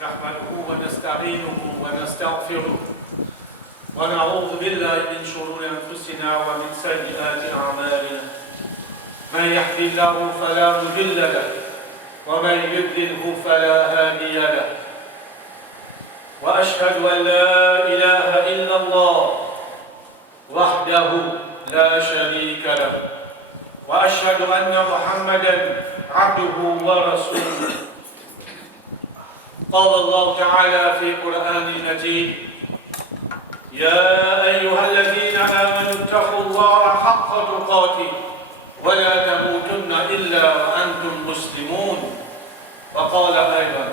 نحمده ونستعينه ونستغفره ونعوذ بالله من شرور أنفسنا ومن سيئات أعمالنا. من يهد الله فلا مضل له ومن يضلله فلا هادي له. وأشهد أن لا إله إلا الله وحده لا شريك له وأشهد أن محمدا عبده ورسوله. قال الله تعالى في القرآن المجيد: يا أيها الذين آمنوا اتقوا الله حق تقاته ولا تموتن إلا وأنتم مسلمون. وقال أيضا: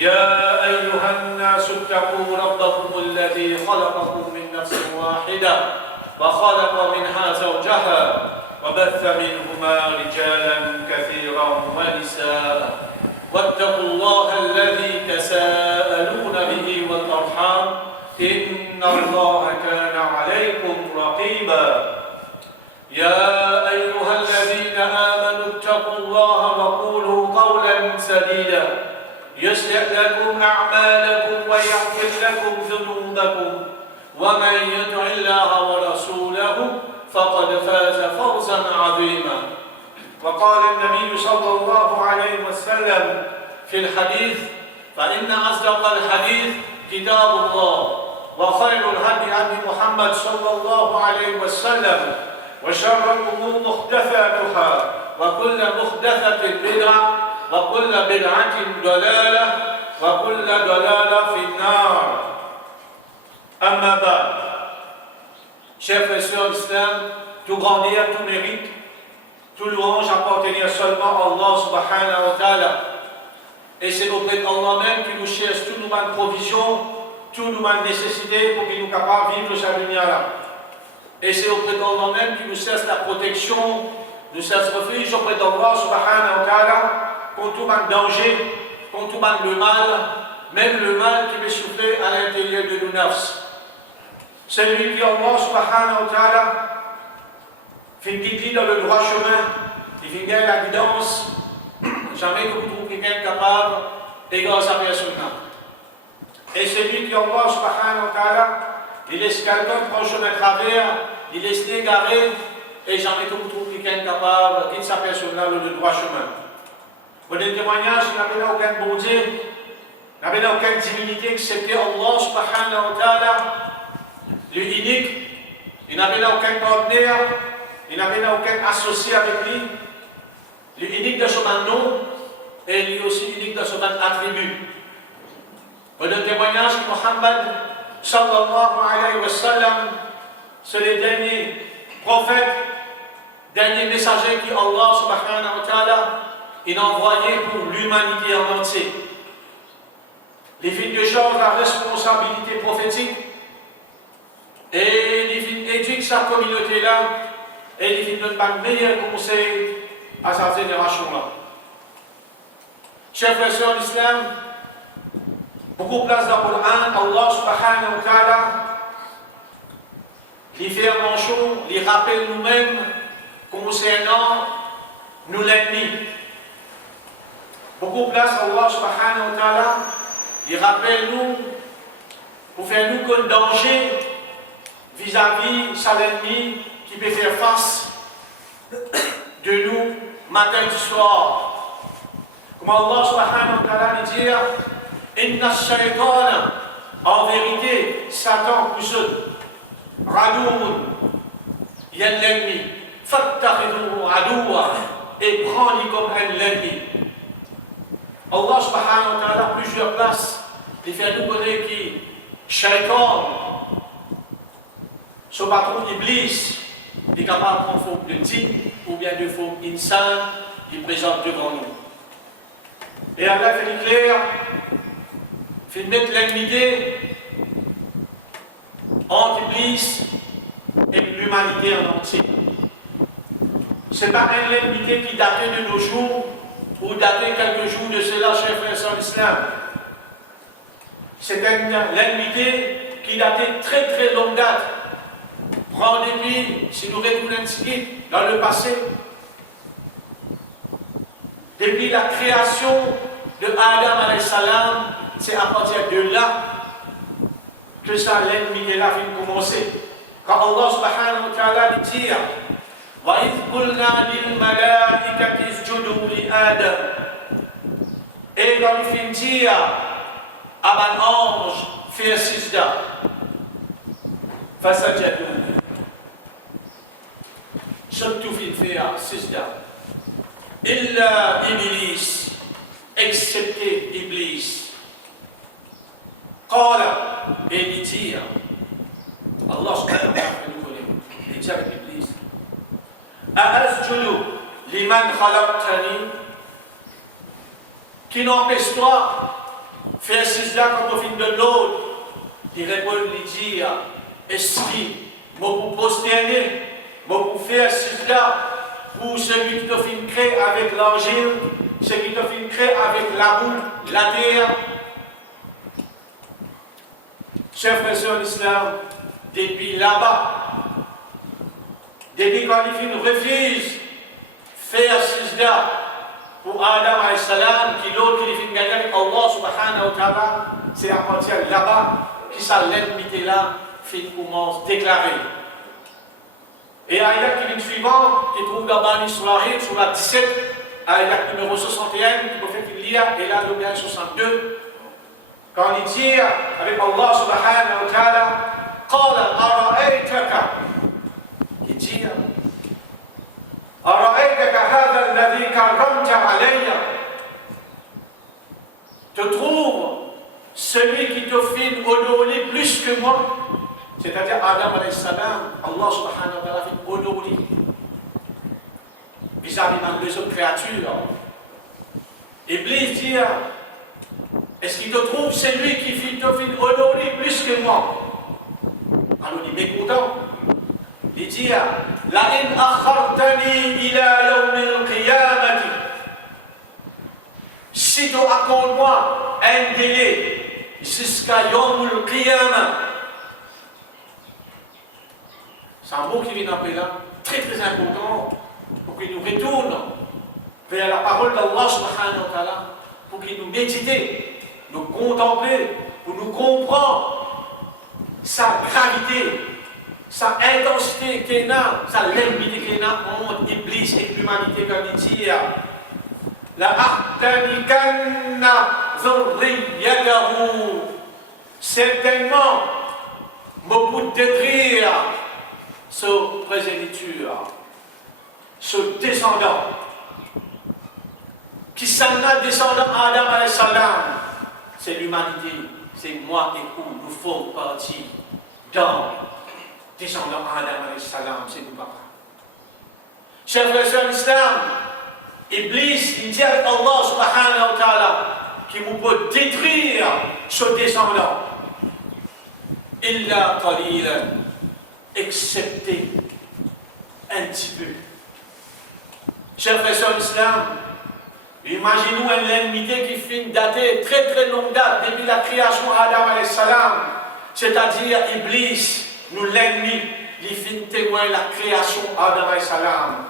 يا أيها الناس اتقوا ربكم الذي خلقكم من نفس واحدة وخلق منها زوجها وبث منهما رجالا كثيرا ونساء واتقوا الله الذي تساءلون به والأرحام إن الله كان عليكم رقيبا. يا أيها الذين آمنوا اتقوا الله وقولوا قولا سديدا يصلح لكم أعمالكم ويغفر لكم ذنوبكم ومن يطع الله ورسوله فقد فاز فوزا عظيما. وقال النبي صلى الله عليه وسلم في الحديث: فإن أصدق الحديث كتاب الله وخير الهدي هدي محمد صلى الله عليه وسلم وشر الأمور محدثاتها وكل محدثة بدعة وكل بدعة ضلالة وكل ضلالة في النار. أما بعد. Chers frères et sœurs d'Islam, tout grandeur, tout mérite, tout louange appartenir seulement à Allah subhanahu wa ta'ala. Et c'est auprès d'Allah même qui nous cherche toutes nos provisions, toutes nos nécessités pour qu'il nous capables de vivre cette lumière-là. Et c'est auprès d'Allah même qui nous cherche la protection, nous cherche refuge auprès d'Allah subhanahu wa ta'ala contre tout danger, contre tout le mal, même le mal qui peut souffler à l'intérieur de nos nafs. C'est lui qui, Allah subhanahu wa ta'ala, fait guider dans le droit chemin, il fait gagner la guidance, jamais que vous trouvez quelqu'un capable d'égarer sa personne. Et c'est lui qui, Allah subhanahu wa ta'ala, il laisse quelqu'un prendre le chemin de travers, il laisse l'égarer, et jamais que vous trouvez quelqu'un capable de guider sa personne dans le droit chemin. Pour des témoignages, il n'y avait aucun bon Dieu, il n'y avait aucune divinité excepté Allah subhanahu wa ta'ala, le unique, il n'avait aucun partenaire, il n'avait aucun associé avec lui, le unique de son nom et lui aussi unique de son attribut. Pour le témoignage que Muhammad sallallahu alayhi wa sallam, c'est le dernier prophète, dernier messager qui Allah subhanahu wa ta'ala il a envoyé pour l'humanité en entier. Les filles de charge la responsabilité prophétique et il éduque sa communauté-là et il donne pas le meilleur conseil à sa génération-là. Chers frères et sœurs d'Islam, beaucoup de place dans le Coran, Allah subhanahu wa ta'ala, il fait un chose, il rappelle nous-mêmes concernant nous l'ennemi. Beaucoup de place, Allah subhanahu wa ta'ala, il rappelle nous pour faire nous qu'un danger vis-à-vis de l'ennemi qui peut faire face de nous matin et soir. Comme Allah subhanahu wa ta'ala dit: Inna shaytana, en vérité, Satan pousse Radoun, il y a l'ennemi, fattakhidhu adoua, et prends-le comme un ennemi. Allah subhanahu wa ta'ala, plusieurs places, il fait nous connaître qui Shaitan, son patron Iblis, est capable de prendre forme de type ou bien de forme insane, il présente devant nous. Et Allah fait clair, fait mettre l'ennemité entre Iblis et l'humanité en entier. Ce n'est pas une ennemité qui datait de nos jours ou datait quelques jours de cela, chers frères et sœurs d'Islam. C'est une ennemité qui datait très très longue date. Prends depuis, si nous retournons un petit dans le passé, depuis la création de Adam alayhi salam, c'est à partir de là que ça l'ennemi de la vie commencer. Quand Allah subhanahu wa ta'ala dit وَإِذْ قُلْنَا لِلْمَلَائِكَةِ اسْجُدُوا لِآدَمَ. Et quand il finit dire à un ange faire sijda, فَسَجَدُوا. Surtout fin faire sijda. إِلَّا إِبْلِيسَ, excepté Iblis. قال, et il dit, Allah subhanahu wa ta'ala nous connaît, il dit avec Iblis, أَأَسْجُدُ لِمَنْ خَلَقْتَنِي. Qui n'empêche toi faire sijda comme au film de l'autre. Il répond, il dit, est-ce qu'il m'a pour prosterner, m'a pour faire sijda pour celui qui t'a fait créer avec l'argile, celui qui t'a fait créer avec la boue, la terre. Chers frères et sœurs d'Islam, depuis là-bas, depuis quand il refuse faire sijda pour Adam alayhi salam, qui l'autre qui fait gagner avec Allah subhanahu wa ta'ala, c'est à partir de là-bas que ça l'ennemi là, fait commence à déclarer. Et ayat qui vient suivant, qui trouve dans Bani Israël, sur la 17, ayat numéro 61, qui peut faire qu'il lit, et là, le bien 62, quand il dit avec Allah subhanahu wa ta'ala, قال أرأيتك, il dit, أرأيتك هذا الذي كرمت علي. Te trouve celui qui te fait honorer plus que moi, c'est-à-dire Adam alayhi salam, Allah subhanahu wa ta'ala fait honorer vis-à-vis des autres créatures. Iblis dit, est-ce qu'il te trouve celui qui te fait honorer plus que moi? Alors il est mécontent. Il dit, la in akhartani ila yawm al-qiyamati. Si tu accordes moi un délai jusqu'à yawm al-qiyamah. C'est un mot qui vient d'appeler là, très très important, pour qu'il nous retourne vers la parole d'Allah subhanahu wa ta'ala, pour qu'il nous médite, nous contempler, pour nous comprendre sa gravité, sa intensité qu'il a, sa l'ennemi qu'il a entre Iblis et l'humanité, comme il dit, la ahtanikanna dhurriyatahu. Certainement, me pour détruire ce progéniture, ce descendant, qui s'en a descendant Adam alayhi salam, c'est l'humanité, c'est moi et vous, nous faisons partie dans descendant Adam alayhi salam, c'est nous papa. Chers frères et sœurs d'Islam, Iblis, il dit avec Allah subhanahu wa ta'ala, qui vous peut détruire ce descendant. Illa qalilan, excepté un petit peu. Chers frères et sœurs d'Islam, imaginez-nous une ennemité qui finit dater très très longue date depuis la création d'Adam alayhi salam, c'est-à-dire Iblis, nous l'ennemi, il finit témoin la création d'Adam alayhi salam.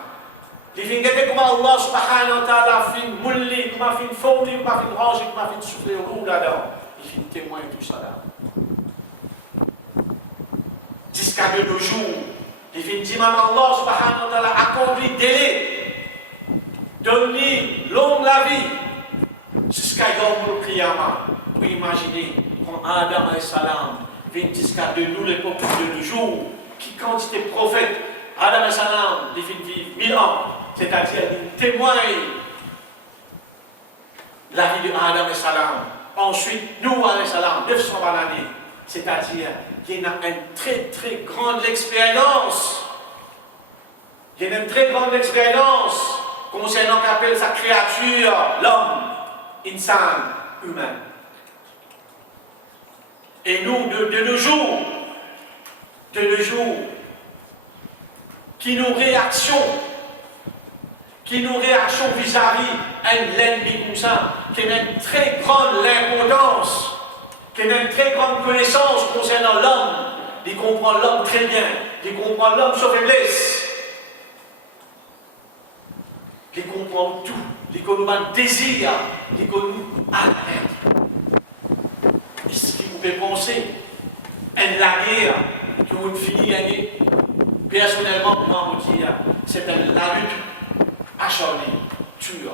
Il finit comment Allah subhanahu wa ta'ala finit mouli, comment finit fourni, comment finit ranger, comment finit souffler roux là-dedans. Il finit témoin tout ça là. Jusqu'à de nos jours, il finit dire Allah subhanahu wa ta'ala accompli délai. Donne-lui longue la vie jusqu'à Yawm al-Qiyamah. Vous imaginer quand Adam alayhi salam vient jusqu'à de nous l'époque de nos jours, qui quand il était prophète, Adam alayhi salam, il vit 1000 ans, c'est-à-dire il témoigne la vie de Adam alayhi salam. Ensuite, nous alayhi salam, 900 années, c'est-à-dire qu'il y a une très très grande expérience. Il y a une très grande expérience concernant qu'appelle sa créature, l'homme, insan, humain. Et nous, de nos jours, qui nous réactions vis-à-vis d'un ennemi comme ça, qui a une très grande importance, qui a une très grande connaissance concernant l'homme, il comprend l'homme très bien, il comprend l'homme sa faiblesse. qui comprend tout, qui nous a désir, qui nous arrête. Est-ce qu'il vous fait penser à la guerre qui vous finit gagner? Personnellement, moi, je vous dis, c'est la lutte acharnée, dure,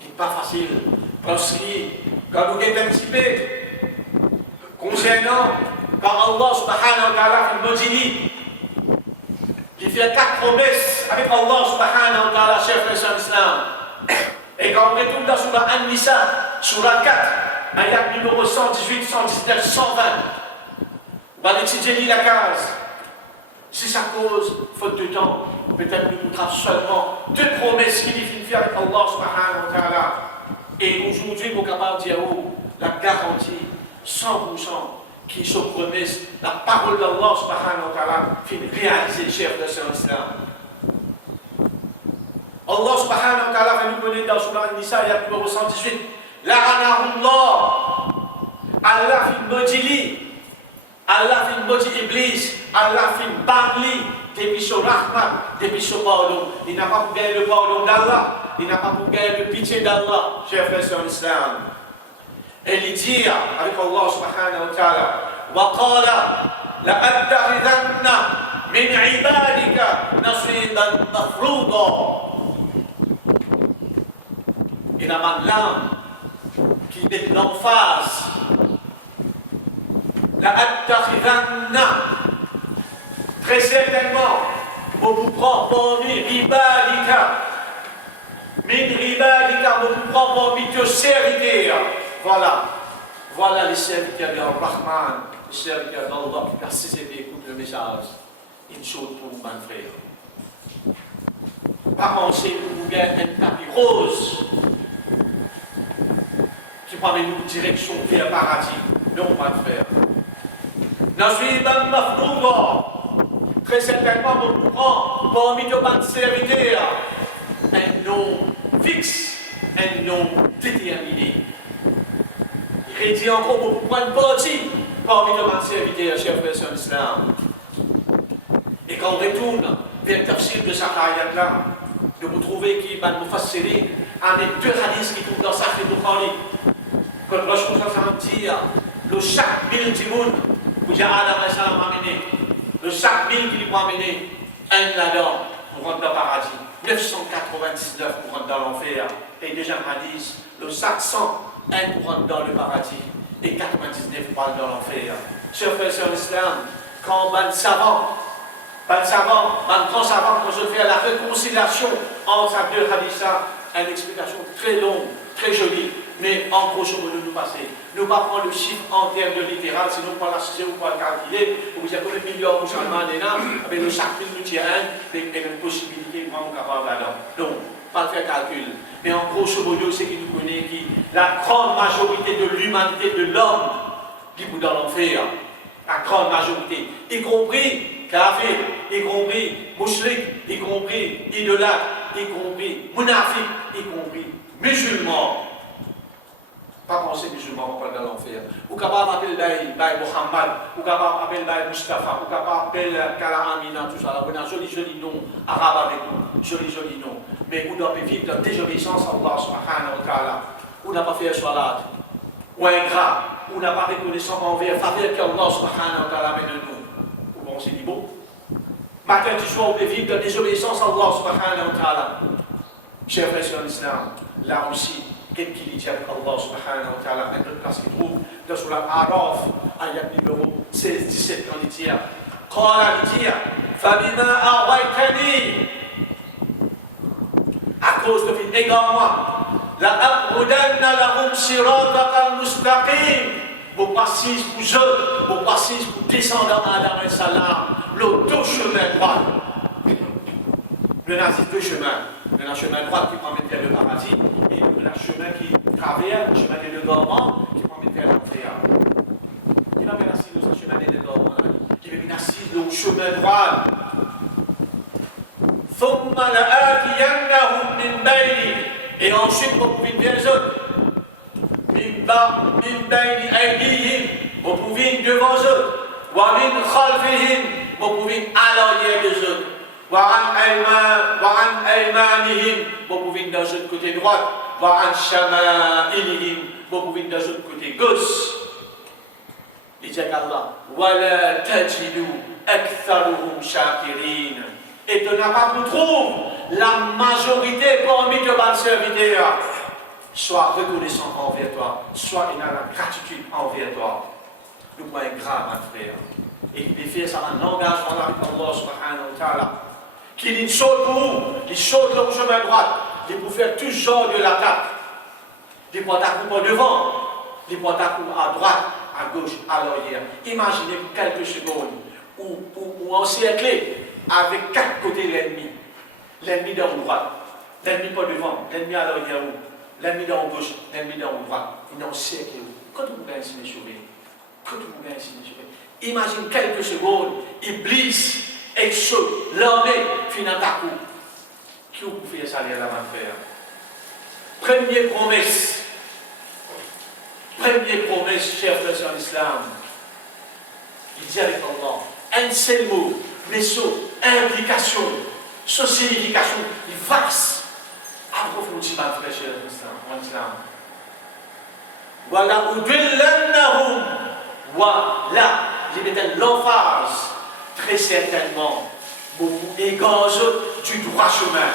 qui n'est pas facile. Parce que quand vous êtes un petit peu concernant, quand Allah subhanahu wa ta'ala nous dit, il fait 4 promesses avec Allah subhanahu wa ta'ala, chef frères en islam. Et quand on retourne dans Surah An-Nisa, Surah 4, ayat numéro 118, 119, 120, on va étudier la case. Si ça cause faute de temps, peut-être nous montrera seulement 2 promesses qu'il fait avec Allah subhanahu wa ta'ala. Et aujourd'hui, nous sommes capables de dire la garantie 100% qui se promesse, la parole d'Allah subhanahu wa ta'ala fait réaliser, chef de son islam. Allah subhanahu wa ta'ala va nous connaître dans Surah An-Nisa, il y a numéro 118. La'anahullah. Allah fait maudit. Allah fait maudit Iblis. Allah fait banli depuis son rahmat, depuis son pardon. Il n'a pas pour gagner le pardon d'Allah. Il n'a pas pour gagner le pitié d'Allah, chers frères sur l'islam. Et il dit avec Allah subhanahu wa ta'ala, وَقَالَ لَأَتَّخِذَنَّ مِنْ عِبَادِكَ نَصِيبًا مَفْرُوضًا. Il a ma langue qui met l'emphase. لَأَتَّخِذَنَّ. Très certainement, vous vous prendre parmi ribadika. Min ribadika, vous vous prendre parmi tes serviteurs. Voilà les serviteurs de Rahman, les serviteurs d'Allah qui participent et écoutent le message. Une chose pour vous, mon frère. Pas penser que vous gagnez un tapis rose qui prend une direction vers le paradis. Non, mon frère. Nasiban mafrouda. Très certainement, vous prend parmi vos serviteurs un nom fixe, un nom déterminé. Il dit encore pour prendre parti parmi vos serviteurs, chers frères en islam. Et quand on retourne vers le tafsir de cette ayat-là, de vous trouver qui va nous faciliter avec 2 hadiths qui trouvent dans Sahih Bukhari. Quand le Rasul dit le chaque 1000 dimoun, où il y a Adam et Salam amené, le chaque 1000 qui lui vont amener, un là-dedans pour rentrer dans le paradis, 999 pour rentrer dans l'enfer, et déjà un hadith, le chaque 100, un pour rentrer dans le paradis, et 99 pour rentrer dans l'enfer. Chers frères sur l'islam, quand un savant, un grand savant, quand je fais la réconciliation entre ces 2 hadiths-là, une explication très longue, très jolie, mais en grosso modo nous passer. Nous ne pas prendre le chiffre en termes de littéral, sinon on va l'assister, on va le calculer, vous avez combien de millions de musulmans là, avec le chaque mille nous tient un, et une possibilité de vraiment capable là-dedans. Donc, pas le faire calcul. Mais en grosso modo, c'est qu'il nous connaît qui, la grande majorité de l'humanité, de l'homme, qui est dans l'enfer. La grande majorité, y compris kafir, y compris mushrik, y compris idolâtre, y compris munafik, y compris musulmans. Pas penser musulmans vont pas dans l'enfer. Ou capable d'appeler Baï Mohammed, ou capable d'appeler Baï Mustafa, ou capable d'appeler Kala Amina, tout ça. On a un joli nom arabe avec nous, joli nom. Mais on doit vivre dans désobéissance à Allah subhanahu wa ta'ala. On n'a pas fait un salat, ou ingrat, on n'a pas reconnaissance envers faveur qu'Allah subhanahu wa ta'ala met de nous. Ou bon, c'est dit beau. Matin du soir, on peut vivre dans désobéissance à Allah subhanahu wa ta'ala. Chers frères sur l'islam, là aussi, qu'est-ce qu'il dit avec Allah subhanahu wa ta'ala, un autre place qu'il trouve dans Surah Araf, ayat numéro 16-17, quand il dit, فَبِمَا أَغْوَيْتَنِي, à cause de votre égarement, لَأَقْعُدَنَّ لَهُمْ صِرَاطَكَ الْمُسْتَقِيمَ, vous passez pour eux, vous passez pour descendants Adam et Salam, le 2 chemins droits. Le nazi 2 chemins. Le chemin droit qui prend vers le paradis et le chemin qui traverse, le chemin des dévorements qui prend vers l'enfer. Il n'a pas assis dans ce chemin des dévorements, il est assis dans le chemin droit. Et ensuite, vous pouvez dire les autres. Vous pouvez devant eux. Vous pouvez à l'arrière des autres. وعن أيمانهم بقوفين dans le côté droit, wa an shama'ilihim, vous venez dans le côté gauche. Il dit qu'Allah, wa la tajidu aktharuhum shakirin. Et tu n'as pas pour trouver la majorité parmi tes bonnes serviteurs. Sois reconnaissant envers toi, soit il a la gratitude envers toi. Nous pouvons être grave, mon frère. Et il peut faire ça un engagement avec Allah subhanahu wa ta'ala. Qu'il saute pour vous, il saute le chemin droit, il peut faire tout genre de l'attaque. Il peut attaquer par devant, il peut attaquer à droite, à gauche, à l'arrière. Imaginez pour quelques secondes où encerclé avec quatre côtés l'ennemi. L'ennemi dans la droite, l'ennemi par devant, l'ennemi à l'arrière, l'ennemi dans la gauche, l'ennemi dans la droite. Il encerclé où? Quand vous pouvez ainsi les sauver? Quand vous pouvez ainsi les sauver? Imagine quelques secondes, Iblis et l'armée finit à coup. Qui vous pouvez faire ça aller à la main faire? Première promesse, chers frères en islam. Il dit avec Allah, un seul mot, mais implication, signification, il vaste. Approfondissement, frères en islam. Voilà où de voilà, il mettait l'emphase, très certainement, beaucoup égage du droit chemin.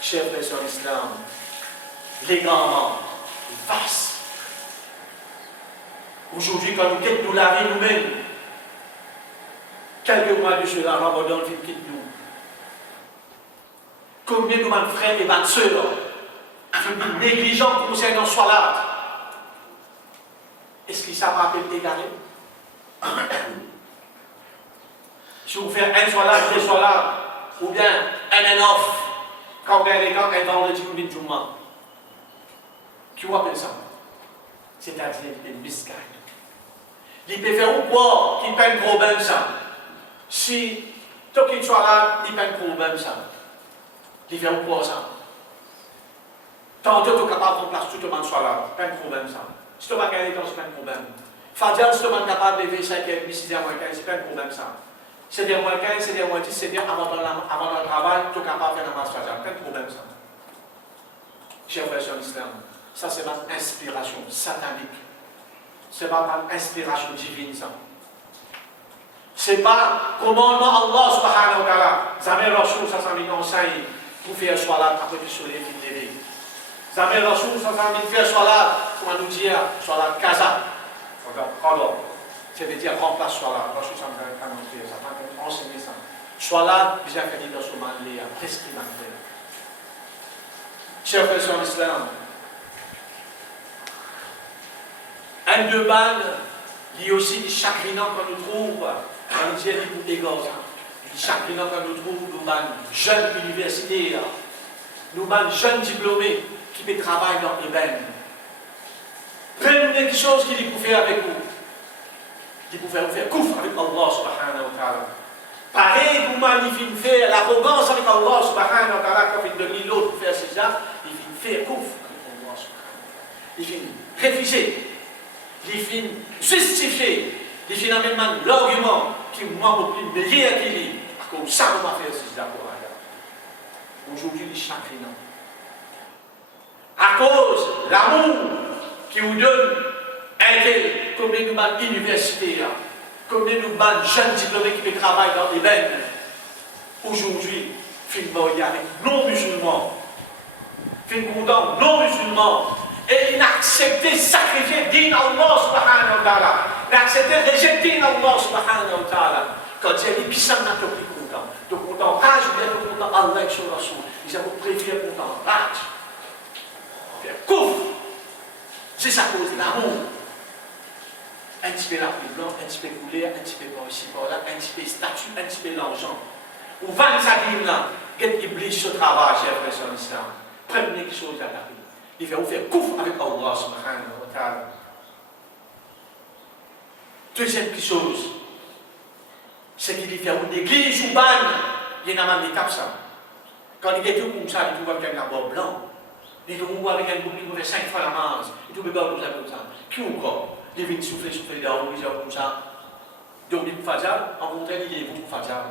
Chers frères en islam, l'égarement est vaste. Aujourd'hui, quand nous lavons nous-mêmes, quelques mois de cela, Ramadan vient quitter nous. Combien de nos frères et de sœurs sont négligents concernant Salat? Est-ce qu'ils savent appeler égaré? Si vous faites un Salat, deux Salats, ou bien un off, quand vous regardez quand un vendredi ou une Juma, qui vous appelle ça? C'est-à-dire des misguides. Il peut faire ou quoi qui peine problème ça? Si tout qui soit là, il peine problème ça. Il fait ou quoi ça? Tant que tu es capable de remplacer tout le monde soit là, pas de problème ça. Si tu vas gagner, c'est pas de problème. Fadjal, si tu es capable de lever 5h30, 6h15, c'est pas de problème ça. 7h15, 7h10, 7h avant le travail, tu es capable de faire la masse Fadjal, pas de problème ça. Chers frères sur l'islam, ça c'est ma inspiration satanique. Ce n'est pas ma inspiration divine ça. Ce n'est pas commandement Allah subhanahu wa ta'ala. Jamais Rasul ça s'en conseille pour faire salat après que le soleil finit levé. Jamais Rasul ça s'en faire salat, comment nous dire, salat kaza. Pardon. Ça veut dire remplace salat. Rasul ça m'a enseigné ça. Salat, déjà fait dans ce mal-là, prescrit dans le faire. Chers frères en islam, un de balles, il y a aussi des chagrinants qu'on nous trouve, quand nous disons des égorges, des chagrinants qu'on nous trouve, nous jeunes universitaires, nous jeunes diplômés qui peuvent travailler dans les bains. Prenez quelque chose qu'il peut faire avec vous. Il peut faire coufre avec Allah subhanahu wa ta'ala. Pareil, vous magnifiez faire l'arrogance avec Allah subhanahu wa ta'ala, quand il donne l'autre pour faire ça, il fait faire coufre avec Allah subhanahu wa ta'ala. Il fait réfugier. Il finit justifier, il finit même l'argument qui moi au plus meilleur qu'il est, comme ça on va faire ce d'accord. Aujourd'hui, il est chagrinant. À cause de l'amour qui vous donne un tel, comme les nouvelles universitaires, comme les nouvelles jeunes diplômés qui travaillent dans les bains. Aujourd'hui, film avec non-musulmans, film content non-musulmans. Et il a accepté de sacrifier din Allah subhanahu wa ta'ala. Il a accepté de rejeter din Allah subhanahu wa ta'ala. Quand il a dit, qui ça n'a pas plus content? Tu es content rage ou bien tu es content Allah et son Rasoul? Ils ont préféré content rage. Couf! C'est sa cause, l'amour. Un petit peu la pluie blanche, un petit peu couleur, un petit peu par ici, par là, un petit peu statut, un petit peu l'argent. Ou 20 sadines là, qu'est-ce qui oblige ce travail, chers frères en islam? Première chose à la vie. Il va vous faire couvre avec Allah subhanahu wa ta'ala. Deuxième chose, c'est qu'il fait une église ou ban, il y a une étape ça. Quand il est tout comme ça, il trouve avec un barbe blanc. Il trouve avec un bouc qui fait 5 fois la masse. Il trouve comme ça. Qui ou quoi? Il vient souffler dans l'eau, il comme ça. Donc il peut faire ça, en montagne, il est pour faire ça.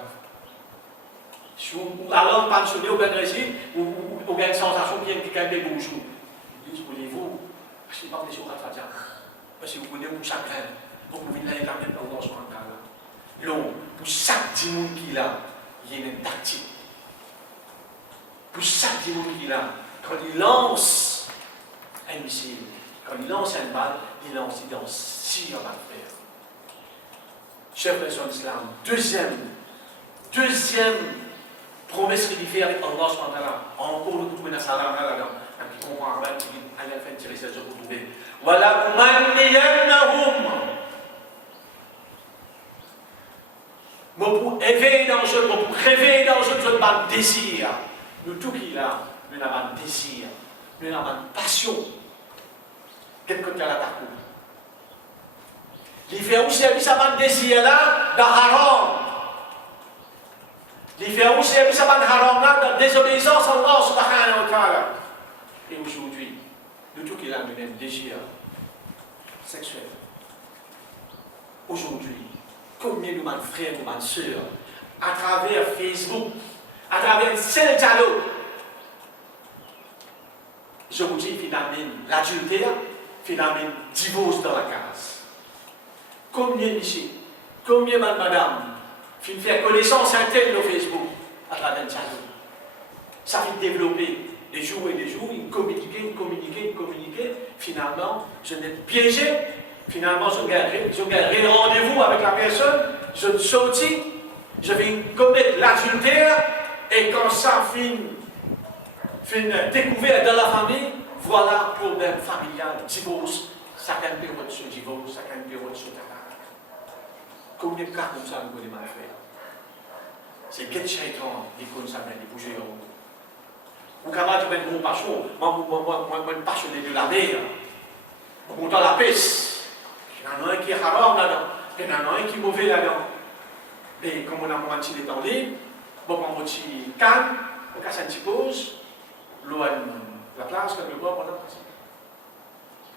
Si vous allez pensionner ou bien réussir, ou bien une sensation qui est quelqu'un de bonjour. Voulez-vous, parce que pas de sur Khatfadia, parce que vous connaissez pour chacun, vous pouvez aller quand même dans ce moment-là. L'homme, pour chaque dimanche qu'il a, il y a une tactique. Pour chaque dimanche qu'il a, quand il lance un missile, quand il lance une balle, il lance dans 6 balles de fer. Chef de l'islam, deuxième promesse qu'il fait avec Allah subhanahu wa ta'ala, en cours de Koutoubé Nassara, qui comprend Arban, qui dit, à la fin de tirer ses œuvres pour trouver. Voilà, pour éveiller dans eux, pour réveiller dans eux, un désir. Nous, tout qui est là, nous avons un désir, nous avons une passion. Quelque chose qui a la takou. Il fait aussi un désir là, dans haram. Il fait aussi un haram là, dans désobéissance à Allah subhanahu wa ta'ala. Et aujourd'hui, nous, tout qui est là, nous avons un désir sexuel. Aujourd'hui, combien de mes frères ou mes soeurs, à travers Facebook, à travers seul dialogue, je vous dis finalement l'adultère, finalement divorce dans la case. Combien ici, combien de madame, qui fait connaissance interne au Facebook, à travers le dialogue. Ça fait développer des jours et des jours, ils communiquent, finalement, je n'ai piégé. Finalement, je gagne rendez-vous avec la personne, je sortis, je vais commettre l'adultère, et quand ça finit découvert dans la famille, voilà problème familial, divorce, chacun peut retenir son divorce, chacun peut retenir son travail. Combien de cas comme ça nous connaissons mal faire? C'est quel chaitan qui connaît ça, les bouger en haut. Ou comment tu veux mon passion, moi passionné de la mer, on dans la pêche. Il y en a un qui est haram là-dedans, il y en a un qui est mauvais là-dedans. Et comme on a moins de temps libre, on prend un petit canne, on casse un petit pause, l'eau la place, comme le bois, on a passé.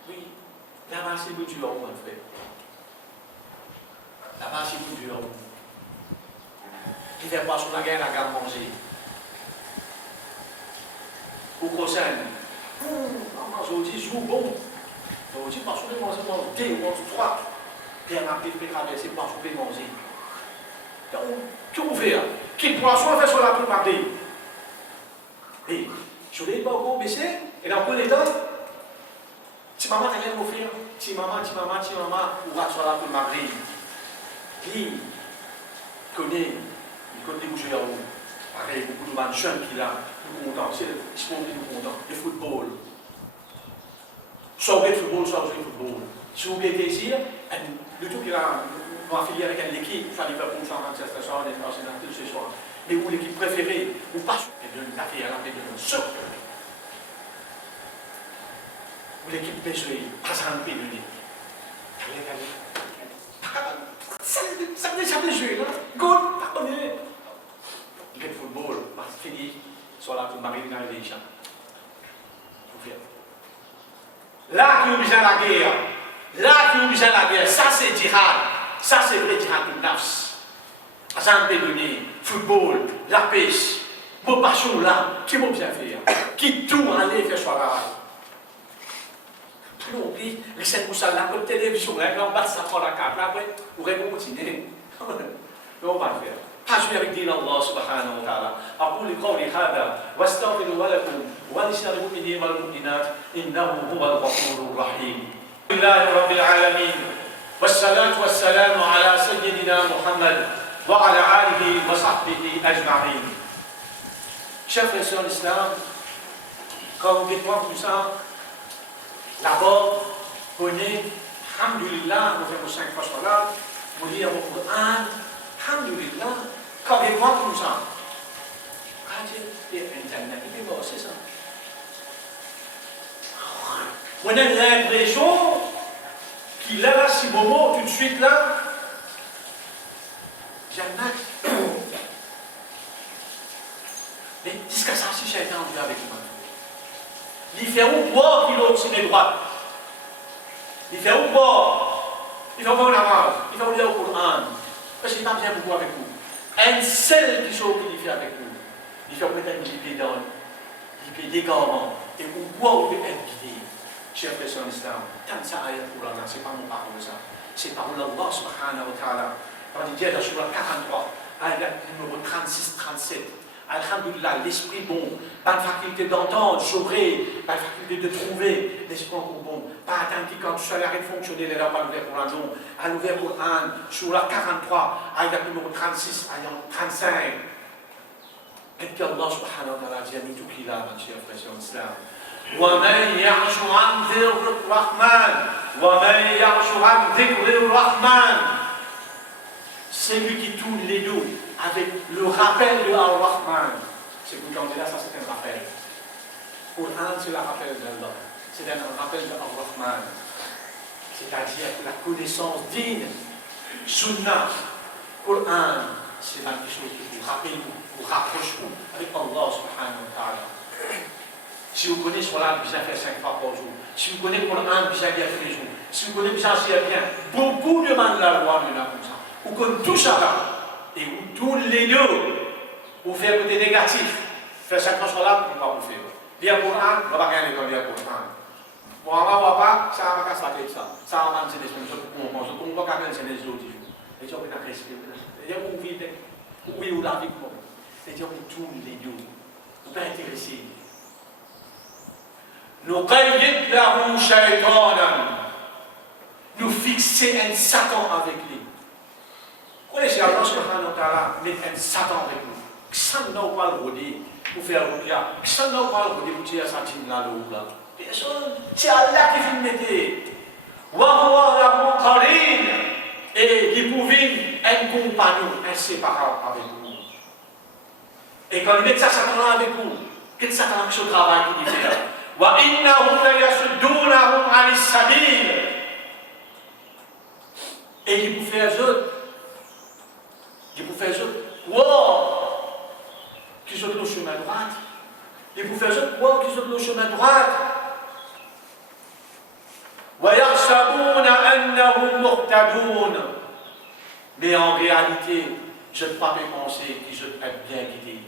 Oui, là-bas c'est le dur, mon frère. Là-bas c'est le dur. Il fait pas sur la guerre, la gamme manger. Au conseil, aujourd'hui, joue bon. Donc, tu penses que manger dans 2 ou 3, et on a pu traverser, tu penses que manger. Donc, tu ouvert, qui poisson fait sur la plus mardi. Et, je l'ai pas encore baissé, et dans le temps, si maman t'a rien offert, si maman, ou va sur la plus mardi. Qui connaît, il connaît bouger en haut. Pareil, beaucoup de jeunes qui là, nous contents, c'est le sport qui nous contents, le football. Soit le football, soit le football. Si vous êtes ici, le tout qui a affilié avec une équipe, il fallait faire pour ça, Manchester, on est Arsenal, tout ce soir. Mais vous, l'équipe préférée, vous passez de l'affaire à la tête de ce. Vous, l'équipe préférée, pas un peu de l'équipe. Ça ne jamais joué, là. Goal, pas connu. Le football, fini, soit là pour mariner dans les champs. Là qui oblige à la guerre, ça c'est djihad, ça c'est vrai djihad de nafs. Ça me donné, football, la pêche, vos passions là, qui m'ont bien fait, qui tout aller faire sur la rail. Non, puis, les 5 pour ça là, comme télévision, là, on bat ça pour la carte, là, après, vous répondez continuer. On va le faire. حاشوا يا دين الله سبحانه وتعالى أقول قولي هذا واستغفر لكم ولسائر المؤمنين والمؤمنات إنه هو الغفور الرحيم. الحمد لله رب العالمين والصلاة والسلام على سيدنا محمد وعلى آله وصحبه أجمعين. Chers frères et sœurs d'Islam, quand vous dites tout ça, d'abord, prenez, alhamdulillah, nous faisons 5 fois cela, vous lire au Coran. Alhamdulillah, quand il voit tout ça, c'est ça. On a l'impression qu'il a là, si moment, tout de suite là, Jannat. Mais jusqu'à ça, si j'ai été en vue avec moi, il fait où boire qu'il a aussi les droits. Il fait où boire, il fait où namaz, il fait où lire au Coran. Parce qu'il n'a pas bien beaucoup avec vous. Un seul qui soit qui fait avec vous. il fait peut-être une pied dans, il fait des garants, et on voit où il est guidé. Chers frères et sœurs, tant ça ayat pour Allah, c'est pas mon parole ça, c'est parole d'Allah subhanahu wa ta'ala. Quand il dit dans Surah 43, ayat numéro 36-37, Alhamdulillah, l'esprit bon, pas de faculté d'entendre, sauver, pas de faculté de trouver, l'esprit bon, pas attendre que quand tu sois arrêté de fonctionner, les là, pas l'ouvert pour un jour, à l'ouvert pour un, Surah 43, ayat numéro 36, ayat 35. Qu'est-ce qu'Allah subhanahu wa ta'ala dit à nous tout qu'il a, mon cher frère en islam? وَمَنْ يَعْشُ عَنْ ذِكْرِ الرَّحْمَنِ وَمَنْ يَعْشُ عَنْ ذِكْرِ الرَّحْمَنِ. C'est lui qui tourne les dos avec le rappel de Ar-Rahman. C'est vous quand là, ça c'est un rappel. Coran, c'est le rappel d'Allah. C'est un rappel de Ar-Rahman. C'est-à-dire la connaissance digne. Sunnah. Coran, c'est quelque chose qui vous rappelle, vous rapproche avec Allah subhanahu wa ta'ala. Si vous connaissez Salat, vous allez faire 5 fois par jour. Si vous connaissez le Coran, vous allez faire tous les jours. Si vous connaissez bien, beaucoup demandent la loi de la comme ça. Vous connaissez tout ça là. Et vous tous les deux, vous faites côté négatif. Faire 5 fois Salat, vous ne pouvez pas vous faire. Lire le Coran, vous ne pouvez pas gagner quand lire le Coran. Bon, on va pas, ça va pas ça fait ça. Ça va pas c'est des choses pour moi. Je ne peux pas gagner les autres. Les gens qui ont respect. Les gens qui vivent, oui ou la vie. Les gens qui tournent les deux. Vous pouvez intéresser. نقيد له شيطانا. Nous fixer un Satan avec lui. Vous connaissez Allah subhanahu wa ta'ala met un Satan avec nous. Qui n'a pas le rodé pour faire le ruqya. Qui n'a pas le rodé pour tirer sa tine là le là. Personne. C'est Allah qui vient mettre. Wa huwa lahu qarin. Et il pouvait un compagnon inséparable avec nous. Et quand il met ça Satan avec nous, quel Satan qui se travaille qui dit faire? وَإِنَّهُمْ لَيَصُدُّونَهُمْ عَنِ السَّبِيلِ. Et il vous fait ajouter, wow, qui sont le chemin droit. Il vous fait ajouter, wow, qui sont le chemin droit. وَيَحْسَبُونَ أَنَّهُمْ مُهْتَدُونَ. Mais en réalité, je ne peux pas me penser que je dois être bien guidé.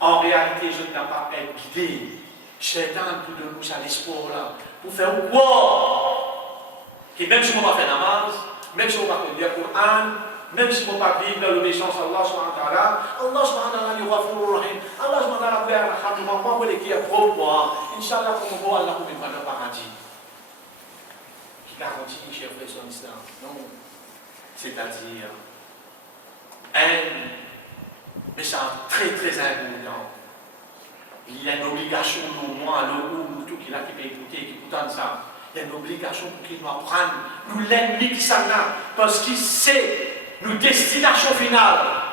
En réalité, je ne dois pas être guidé. Shaitan pour de nous à l'espoir là, pour faire quoi? Que même si on ne va pas faire namaz, même si on ne va pas lire le Coran, même si on ne va pas vivre dans l'obéissance à Allah subhanahu wa ta'ala, Allah subhanahu wa ta'ala est Ghafur Rahim, Allah subhanahu wa ta'ala est Rahman, moi je qui est propre, Inch'Allah, comme on voit Allah pour me le paradis. Qui garantit, cher frère, son islam? Non. C'est-à-dire, un message très très important. Il y a une obligation pour moi, nous tout qui l'a qui peut écouter, qui écoute ça. Il y a une obligation pour qu'il nous apprenne, nous l'ennemi qui s'en a, parce qu'il sait nos destinations finales.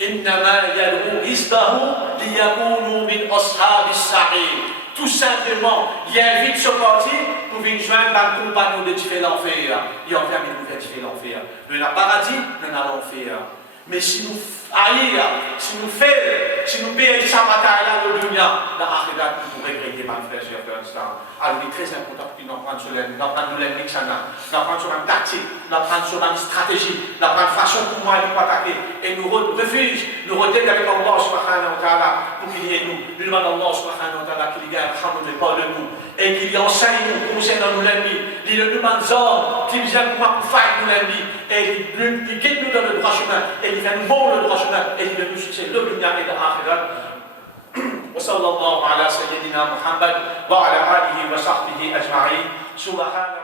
إنما يدعو حزبه ليكونوا من أصحاب السعير. Tout simplement, il invite ce parti pour venir joindre un compagnon de différents l'enfer. Il en fait avec nous faire l'enfer. Nous n'avons pas paradis, nous n'allons faire. Mais si nous haïr, si nous faisons, si nous payons sa bataille dans le dunya, dans l'akhirat, nous pourrons regretter, ma frère, cher frère, islam. Alors, il est très important pour nous apprendre sur l'ennemi, d'apprendre l'ennemi que ça a, d'apprendre sur une tactique, d'apprendre sur une stratégie, d'apprendre une façon pour moi de nous attaquer. Et nous refuge, nous redèle avec Allah subhanahu wa ta'ala pour qu'il y ait nous. Nous demandons à Allah subhanahu wa ta'ala qu'il y ait un champ de pas de nous. Et qu'il y enseigne nous concernant nous l'ennemi. Il nous demande d'hommes qui viennent pour faire nous l'ennemi. Et il guide nous dans le droit chemin. Et il fait nous bon le droit chemin. Et il nous succès le dunya et l'akhirat. وصلى الله على سيدنا محمد وعلى آله وصحبه أجمعين سبحان